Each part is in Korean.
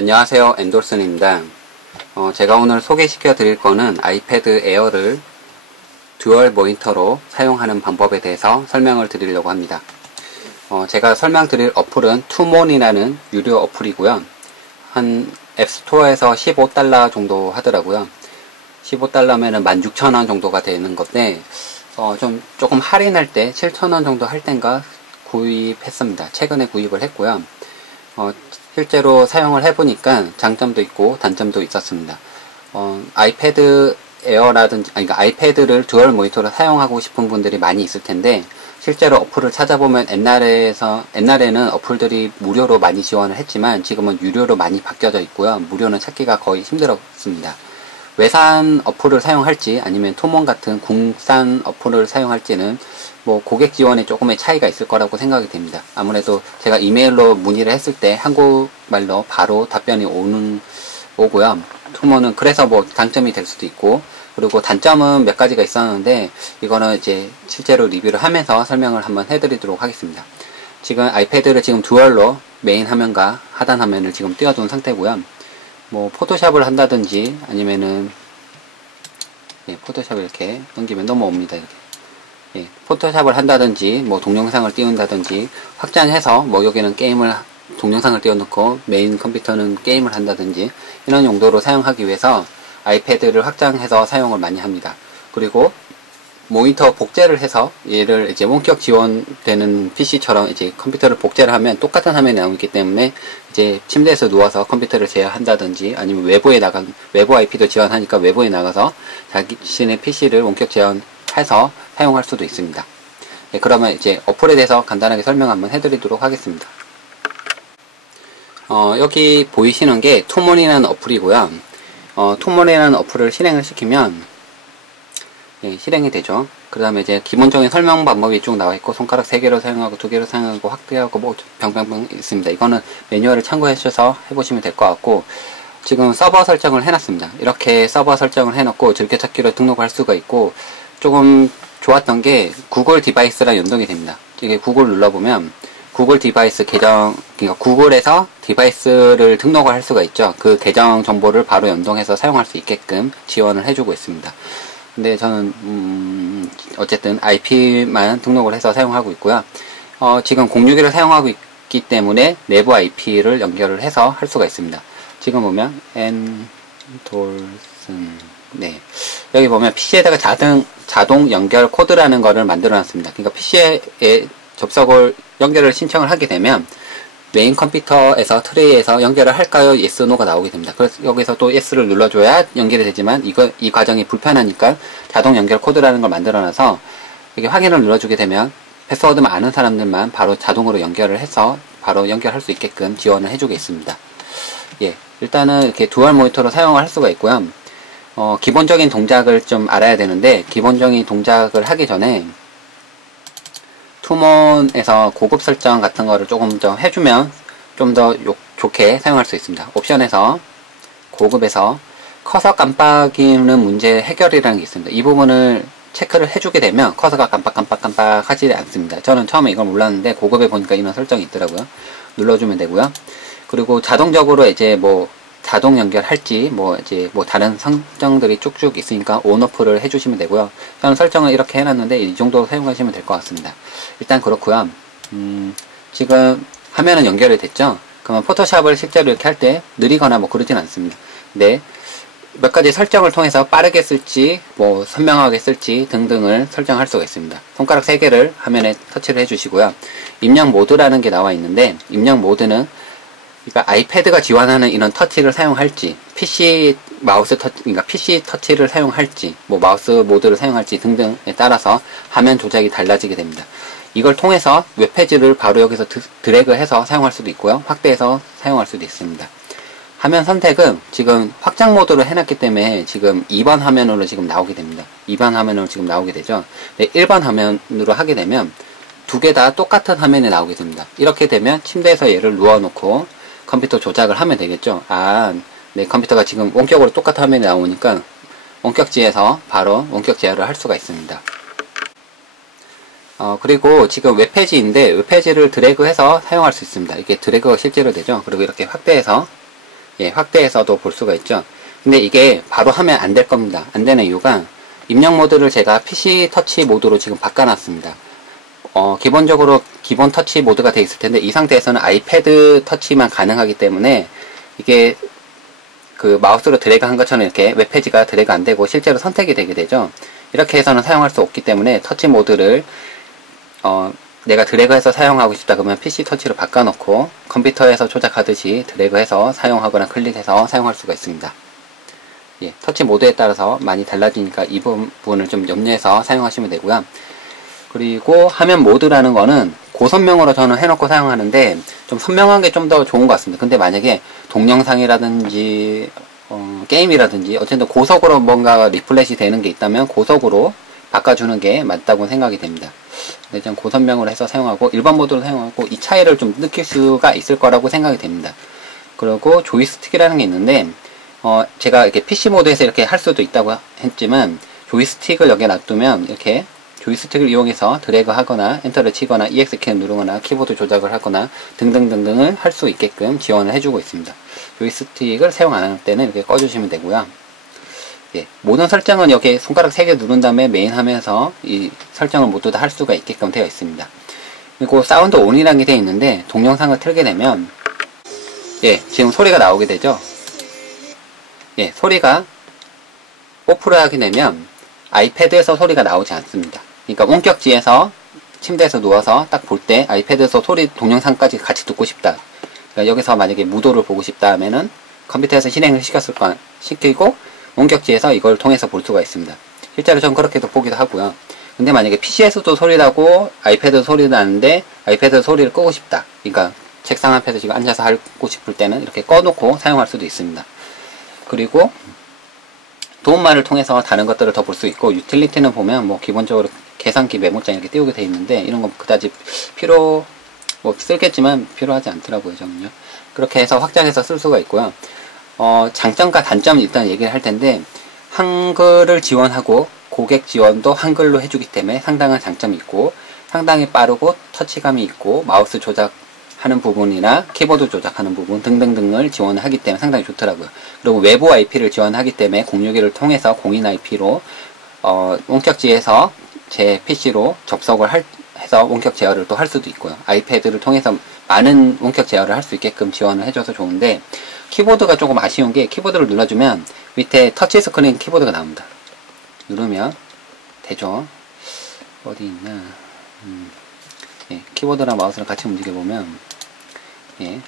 안녕하세요, 엔돌슨입니다. 제가 오늘 소개시켜 드릴 거는 아이패드 에어를 듀얼 모니터로 사용하는 방법에 대해서 설명을 드리려고 합니다. 제가 설명드릴 어플은 투몬이라는 유료 어플이고요. 한 앱스토어에서 15달러 정도 하더라고요. 15달러면은 16,000원 정도가 되는 건데, 조금 할인할 때 7,000원 정도 할 땐가 구입했습니다. 최근에 구입을 했고요. 실제로 사용을 해보니까 장점도 있고 단점도 있었습니다. 아이패드 에어라든지, 그러니까 아이패드를 듀얼 모니터로 사용하고 싶은 분들이 많이 있을 텐데, 실제로 어플을 찾아보면 옛날에는 어플들이 무료로 많이 지원을 했지만 지금은 유료로 많이 바뀌어져 있고요. 무료는 찾기가 거의 힘들었습니다. 외산 어플을 사용할지 아니면 토몬 같은 국산 어플을 사용할지는 뭐 고객 지원에 조금의 차이가 있을 거라고 생각이 됩니다. 아무래도 제가 이메일로 문의를 했을 때 한국말로 바로 답변이 오고요. 토몬은 그래서 뭐 장점이 될 수도 있고, 그리고 단점은 몇 가지가 있었는데 이거는 이제 실제로 리뷰를 하면서 설명을 한번 해드리도록 하겠습니다. 지금 아이패드를 지금 듀얼로 메인 화면과 하단 화면을 지금 띄워둔 상태고요. 뭐 포토샵을 한다든지 아니면은 포토샵을 이렇게 넘기면 넘어옵니다. 이렇게. 포토샵을 한다든지 뭐 동영상을 띄운다든지 확장해서 뭐 여기는 게임을 동영상을 띄워놓고 메인 컴퓨터는 게임을 한다든지 이런 용도로 사용하기 위해서 아이패드를 확장해서 사용을 많이 합니다. 그리고 모니터 복제를 해서 얘를 이제 원격 지원되는 PC처럼 이제 컴퓨터를 복제를 하면 똑같은 화면이 나오기 때문에 이제 침대에서 누워서 컴퓨터를 제어한다든지 아니면 외부 IP도 지원하니까 외부에 나가서 자신의 PC를 원격 지원해서 사용할 수도 있습니다. 그러면 이제 어플에 대해서 간단하게 설명 한번 해드리도록 하겠습니다. 여기 보이시는 게 투몬이라는 어플이고요. 투몬이라는 어플을 실행을 시키면 실행이 되죠. 그 다음에 이제 기본적인 설명 방법이 쭉 나와 있고, 손가락 3개로 사용하고 2개로 사용하고 확대하고 뭐 병병병 있습니다. 이거는 매뉴얼을 참고해 주셔서 해보시면 될 것 같고, 지금 서버 설정을 해놨습니다. 이렇게 서버 설정을 해놓고 즐겨찾기로 등록을 할 수가 있고, 조금 좋았던 게 구글 디바이스랑 연동이 됩니다. 이게 구글 눌러보면 구글 디바이스 계정, 그러니까 구글에서 디바이스를 등록을 할 수가 있죠. 그 계정 정보를 바로 연동해서 사용할 수 있게끔 지원을 해주고 있습니다. 근데 저는 어쨌든 IP만 등록을 해서 사용하고 있고요. 지금 061을 사용하고 있기 때문에 내부 IP를 연결을 해서 할 수가 있습니다. 지금 보면 여기 보면 PC에다가 자동 연결 코드라는 거를 만들어 놨습니다. 그러니까 PC에 접속을 연결을 신청을 하게 되면 메인 컴퓨터에서 트레이에서 연결을 할까요? yes, no가 나오게 됩니다. 그래서 여기서 또 yes를 눌러줘야 연결이 되지만 이 과정이 불편하니까 자동 연결 코드라는 걸 만들어놔서 이렇게 확인을 눌러주게 되면 패스워드만 아는 사람들만 바로 자동으로 연결을 해서 바로 연결할 수 있게끔 지원을 해주고 있습니다. 일단은 이렇게 듀얼 모니터로 사용을 할 수가 있고요. 기본적인 동작을 좀 알아야 되는데, 기본적인 동작을 하기 전에 투몬에서 고급 설정 같은 거를 조금 더 해주면 좀 더 좋게 사용할 수 있습니다. 옵션에서 고급에서 커서 깜빡이는 문제 해결이라는 게 있습니다. 이 부분을 체크를 해주게 되면 커서가 깜빡깜빡깜빡 하지 않습니다. 저는 처음에 이걸 몰랐는데 고급에 보니까 이런 설정이 있더라고요. 눌러주면 되고요. 그리고 자동적으로 이제 뭐 자동 연결할지 뭐 다른 설정들이 쭉쭉 있으니까 온오프를 해주시면 되고요. 저는 설정을 이렇게 해놨는데 이 정도로 사용하시면 될 것 같습니다. 일단 그렇고요. 지금 화면은 연결이 됐죠. 그러면 포토샵을 실제로 이렇게 할 때 느리거나 뭐 그러진 않습니다. 근데 몇 가지 설정을 통해서 빠르게 쓸지 뭐 선명하게 쓸지 등등을 설정할 수가 있습니다. 손가락 3개를 화면에 터치를 해주시고요. 입력 모드라는 게 나와 있는데, 입력 모드는 그러니까 아이패드가 지원하는 이런 터치를 사용할지, PC 마우스 터치, 그러니까 PC 터치를 사용할지, 뭐 마우스 모드를 사용할지 등등에 따라서 화면 조작이 달라지게 됩니다. 이걸 통해서 웹페이지를 바로 여기서 드래그해서 사용할 수도 있고요. 확대해서 사용할 수도 있습니다. 화면 선택은 지금 확장 모드로 해놨기 때문에 지금 2번 화면으로 지금 나오게 됩니다. 2번 화면으로 지금 나오게 되죠. 1번 화면으로 하게 되면 두 개 다 똑같은 화면에 나오게 됩니다. 이렇게 되면 침대에서 얘를 누워놓고 컴퓨터 조작을 하면 되겠죠. 내 컴퓨터가 지금 원격으로 똑같은 화면에 나오니까 원격지에서 바로 원격 제어를 할 수가 있습니다. 그리고 지금 웹페이지인데 웹페이지를 드래그해서 사용할 수 있습니다. 이게 드래그가 실제로 되죠. 그리고 이렇게 확대해서 예, 확대해서도 볼 수가 있죠. 근데 이게 바로 하면 안 될 겁니다. 안 되는 이유가 입력 모드를 제가 PC 터치 모드로 지금 바꿔놨습니다. 기본적으로 기본 터치 모드가 되어 있을 텐데 이 상태에서는 아이패드 터치만 가능하기 때문에 이게 그 마우스로 드래그 한 것처럼 이렇게 웹페이지가 드래그 안 되고 실제로 선택이 되게 되죠. 이렇게 해서는 사용할 수 없기 때문에 터치 모드를 내가 드래그해서 사용하고 싶다 그러면 PC 터치로 바꿔놓고 컴퓨터에서 조작하듯이 드래그해서 사용하거나 클릭해서 사용할 수가 있습니다. 예, 터치 모드에 따라서 많이 달라지니까 이 부분을 좀 염려해서 사용하시면 되고요. 그리고 화면 모드라는 거는 고선명으로 저는 해놓고 사용하는데 좀 선명한 게 좀 더 좋은 것 같습니다. 근데 만약에 동영상이라든지 게임이라든지 어쨌든 고속으로 뭔가 리플렛이 되는 게 있다면 고속으로 바꿔주는 게 맞다고 생각이 됩니다. 근데 좀 고선명으로 해서 사용하고 일반 모드로 사용하고 이 차이를 좀 느낄 수가 있을 거라고 생각이 됩니다. 그리고 조이스틱이라는 게 있는데 제가 이렇게 PC 모드에서 이렇게 할 수도 있다고 했지만 조이스틱을 여기에 놔두면 이렇게 조이스틱을 이용해서 드래그 하거나 엔터를 치거나 EX키를 누르거나 키보드 조작을 하거나 등등등등을 할 수 있게끔 지원을 해주고 있습니다. 조이스틱을 사용 안 할 때는 이렇게 꺼주시면 되고요. 예, 모든 설정은 여기 손가락 3개 누른 다음에 메인 화면에서 이 설정을 모두 다 할 수가 있게끔 되어 있습니다. 그리고 사운드 온이라는 게 되어 있는데 동영상을 틀게 되면 예, 지금 소리가 나오게 되죠. 예, 소리가 오프를 하게 되면 아이패드에서 소리가 나오지 않습니다. 그러니까 원격지에서 침대에서 누워서 딱 볼 때 아이패드에서 소리 동영상까지 같이 듣고 싶다. 그러니까 여기서 만약에 무도를 보고 싶다 하면은 컴퓨터에서 실행을 시키고 원격지에서 이걸 통해서 볼 수가 있습니다. 실제로 전 그렇게도 보기도 하고요. 근데 만약에 PC에서도 소리 나고 아이패드 소리 나는데 아이패드 소리를 끄고 싶다. 그러니까 책상 앞에서 지금 앉아서 하고 싶을 때는 이렇게 꺼놓고 사용할 수도 있습니다. 그리고 도움말을 통해서 다른 것들을 더 볼 수 있고 유틸리티는 보면 뭐 기본적으로 계산기 메모장 이렇게 띄우게 되어 있는데 이런 건 그다지 쓰겠지만 필요하지 않더라고요. 저는요. 그렇게 해서 확장해서 쓸 수가 있고요. 장점과 단점은 일단 얘기를 할 텐데 한글을 지원하고 고객 지원도 한글로 해주기 때문에 상당한 장점이 있고 상당히 빠르고 터치감이 있고 마우스 조작하는 부분이나 키보드 조작하는 부분 등등등을 지원하기 때문에 상당히 좋더라고요. 그리고 외부 IP를 지원하기 때문에 061을 통해서 공인 IP로 원격지에서 제 PC로 접속을 해서 원격 제어를 또 할 수도 있고요. 아이패드를 통해서 많은 원격 제어를 할 수 있게끔 지원을 해줘서 좋은데 키보드가 조금 아쉬운 게 키보드를 눌러주면 밑에 터치 스크린 키보드가 나옵니다. 누르면 되죠. 어디 있나? 예, 키보드랑 마우스랑 같이 움직여보면 예,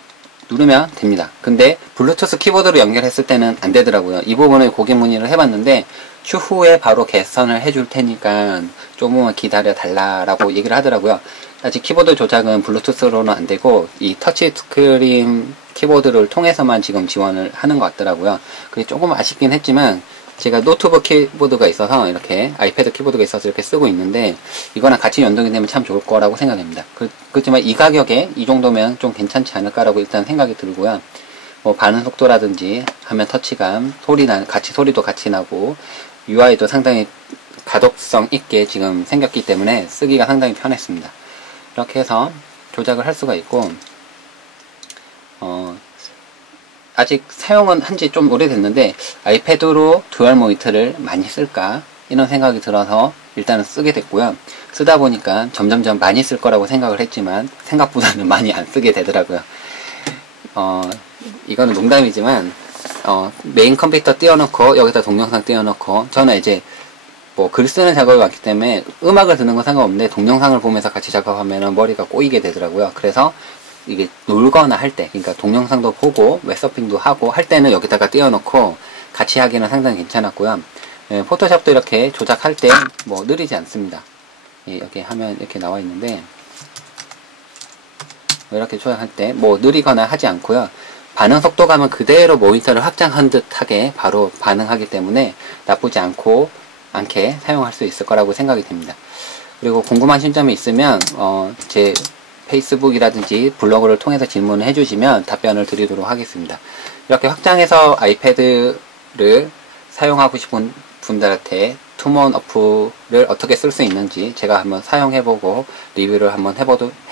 누르면 됩니다. 근데 블루투스 키보드로 연결했을 때는 안 되더라고요. 이 부분을 고객 문의를 해봤는데 추후에 바로 개선을 해줄 테니까 조금만 기다려 달라라고 얘기를 하더라고요. 아직 키보드 조작은 블루투스로는 안 되고 이 터치 스크린 키보드를 통해서만 지금 지원을 하는 것 같더라고요. 그게 조금 아쉽긴 했지만 제가 노트북 키보드가 있어서 이렇게 아이패드 키보드가 있어서 이렇게 쓰고 있는데 이거랑 같이 연동이 되면 참 좋을 거라고 생각됩니다. 그렇지만 이 가격에 이 정도면 좀 괜찮지 않을까라고 일단 생각이 들고요. 뭐 반응 속도라든지 화면 터치감, 소리도 같이 나고 UI도 상당히 가독성 있게 지금 생겼기 때문에 쓰기가 상당히 편했습니다. 이렇게 해서 조작을 할 수가 있고 아직 사용은 한지 좀 오래됐는데 아이패드로 듀얼 모니터를 많이 쓸까 이런 생각이 들어서 일단은 쓰게 됐고요. 쓰다 보니까 점점점 많이 쓸 거라고 생각을 했지만 생각보다는 많이 안 쓰게 되더라고요. 이거는 농담이지만 메인 컴퓨터 띄워놓고 여기다 동영상 띄워놓고 저는 이제 뭐 글 쓰는 작업이 많기 때문에 음악을 듣는 건 상관없는데 동영상을 보면서 같이 작업하면 머리가 꼬이게 되더라고요. 그래서 이게 놀거나 할 때, 그러니까 동영상도 보고 웹서핑도 하고 할 때는 여기다가 띄워놓고 같이 하기는 상당히 괜찮았고요. 예, 포토샵도 이렇게 조작할 때 뭐 느리지 않습니다. 예, 여기 하면 이렇게 나와 있는데 이렇게 조작할 때 뭐 느리거나 하지 않고요. 반응 속도감은 그대로 모니터를 확장한 듯하게 바로 반응하기 때문에 나쁘지 않게 사용할 수 있을 거라고 생각이 됩니다. 그리고 궁금하신 점이 있으면 제 페이스북이라든지 블로그를 통해서 질문을 해주시면 답변을 드리도록 하겠습니다. 이렇게 확장해서 아이패드를 사용하고 싶은 분들한테 투몬 어플을 어떻게 쓸 수 있는지 제가 한번 사용해보고 리뷰를 한번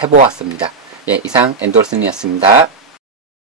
해보았습니다. 예, 이상 엔돌슨이었습니다.